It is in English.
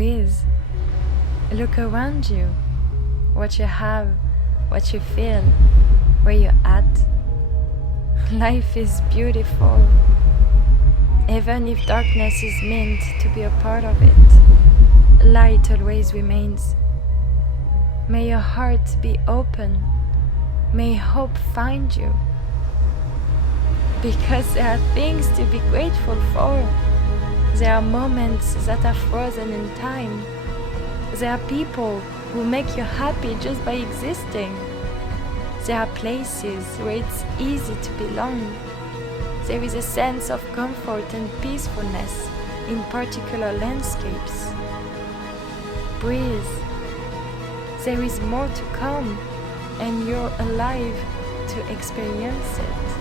Breathe. Look around you. What you have, what you feel, where you're at. Life is beautiful. Even if darkness is meant to be a part of it, light always remains. May your heart be open. May hope find you. Because there are things to be grateful for. There are moments that are frozen in time. There are people who make you happy just by existing. There are places where it's easy to belong. There is a sense of comfort and peacefulness in particular landscapes. Breathe. There is more to come, and you're alive to experience it.